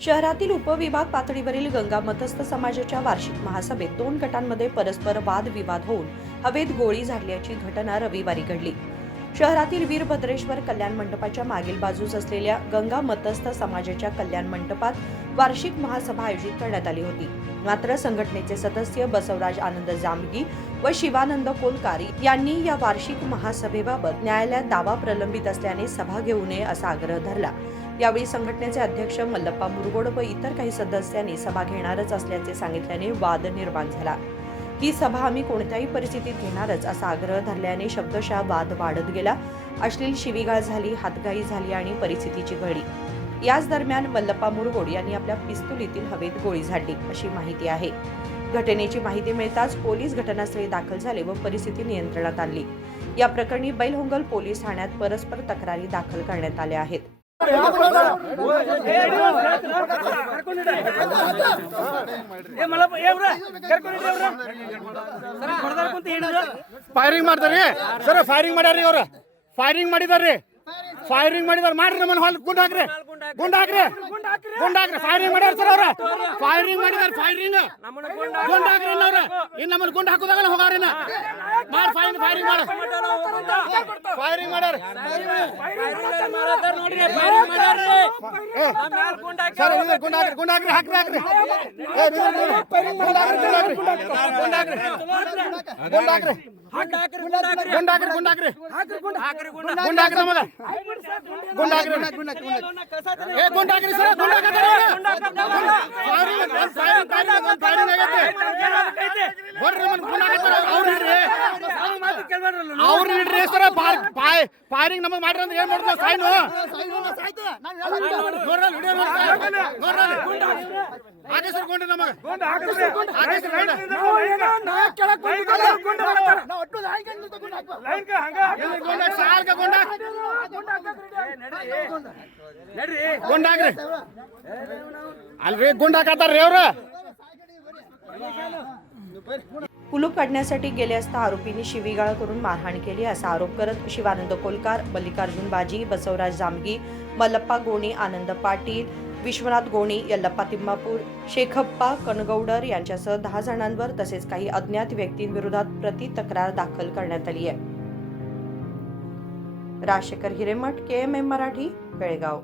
शहरातील उपविभाग पातळीवरील गंगा मतस्थ समाजाच्या वार्षिक महासभेत 2 गटांमध्ये परस्पर वादविवाद होऊन हवेत गोळी झाडल्याची घटना रविवारी घडली। शहरातील वीरभद्रेश्वर कल्याण मंडपाच्या मागील बाजूस असलेल्या गंगा मतस्थ समाजाच्या कल्याण मंडपात वार्षिक महासभा आयोजित करण्यात आली होती। मात्र संघटनेचे सदस्य बसवराज आनंद जामगी व शिवानंद कोलकार यांनी या वार्षिक महासभेबाबत न्यायालयात दावा प्रलंबित असल्याने सभा घेऊ नये असा आग्रह धरला। यावेळी संघटनेचे अध्यक्ष मल्लप्पा मुरगोड व इतर काही सदस्यांनी सभा घेणारच असल्याचे सांगितल्याने वाद निर्माण झाला। ही सभा आम्ही कोणत्याही परिस्थितीत घेणारच असा आग्रह धरल्याने शब्दशः वाद वाढत गेला। अश्लील शिवीगाळ झाली, हातगाई झाली आणि परिस्थितीची घडी। याच दरम्यान मल्लप्पा मुरगोड यांनी आपल्या पिस्तुलीतील हवेत गोळी झाडली अशी माहिती आहे। घटनेची माहिती मिळताच पोलीस घटनास्थळी दाखल झाले व परिस्थिती नियंत्रणात आणली। या प्रकरणी बैलहोंगल पोलीस ठाण्यात परस्पर तक्रारी दाखल करण्यात आल्या आहेत। ಫೈರಿಂಗ್ ಮಾಡ್ತಾರೆ ಸರ್, ಫೈರಿಂಗ್ ಮಾಡ್ಯಾರಿ ಅವ್ರ, ಫೈರಿಂಗ್ ಮಾಡಿದಾರೆ, ಫೈರಿಂಗ್ ಮಾಡಿದಾರೆ, ಮಾಡ್ರಿ ನಮ್ಮನ್ನ ಹೊಲ್ ಗುಂಡ್ ಹಾಕ್ರಿ, ಗುಂಡ್ ಹಾಕ್ರಿ, ಗುಂಡ್ ಹಾಕ್ರಿ, ಫೈರಿಂಗ್ ಮಾಡ್ಯಾರ ಸರ್ ಅವ್ರ, ಫೈರಿಂಗ್ ಮಾಡಿದಾರೆ, ಫೈರಿಂಗ್ ಗುಂಡ್ ಹಾಕ್ರಿ ಅವ್ರ, ಇನ್ನು ನಮ್ಮನ್ನ ಗುಂಡ್ ಹಾಕೋದಾಗಲ್ಲ ಹೋಗಾರಿನ ಮಾಡಿ ಫೈರಿಂಗ್ ಮಾಡ, ಫೈರಿಂಗ್ ಮಾಡ್ಯಾರ ಸರ್, ಗುಂಡ್ ಹಾಕ್ರಿ, ಗುಂಡ್ ಹಾಕ್ರಿ, ಹಾಕ್ರಿ ಹಾಕ್ರಿ, ಗುಂಡ್ ಹಾಕ್ರಿ, ಗುಂಡ್ ಹಾಕ್ರಿ, ಗುಂಡ್ ಹಾಕ್ರಿ, ಗುಂಡ್ ಹಾಕ್ರಿ, ಗುಂಡ್ ಹಾಕ್ರಿ, ಗುಂಡ್ ಹಾಕ್ರಿ, ಗುಂಡ್ ಹಾಕ್ರಿ ನಮಗ, ಗುಂಡ್ ಹಾಕ್ರಿ, ಏ ಗುಂಡ್ ಹಾಕ್ರಿ ಸರ್, ಗುಂಡ್ ಹಾಕತಾರೆ, ಫೈರಿಂಗ್ ಆಗೈತೆ, ಹೊಡ್ರಿ ನಮ್ಮನ್ನ ಗುಂಡ್ ಹಾಕತಾರೆ, ಅವ್ರು ಹಿಡ್ರಿ ಸರ್, ಫೈರಿಂಗ್ ನಮಗ್ ಮಾಡ್ರಿ ಅಂತ ಏನ್ ಮಾಡ್ತಾವ ಸೈನ್ ಹಾಗೆ ಸರ್, ಗುಂಡ್ ನಮಗ ಹಾಗೆ ಸರ್, ಗುಂಡ್ ಹಾಕ್ರಿ ಅಲ್ರಿ, ಗುಂಡ್ ಹಾಕತ್ತಾರ್ರಿ ಅವ್ರ। कुलूप काढण्यासाठी गेले असता आरोपींनी शिवीगाळ करून मारहाण केली असा आरोप करत शिवानंद कोलकार, मल्लिकार्जुन बाजी, बसवराज जामगी, मल्लप्पा गोणी, आनंद पाटील, विश्वनाथ गोणी, यल्लप्पा तिम्मापूर, शेखप्पा कनगौडर यांच्यासह 10 जणांवर तसेच काही अज्ञात व्यक्तींविरोधात प्रति तक्रार दाखल करण्यात आली आहे। राजशेखर हिरेमठ, KMM मराठी, बेळगाव।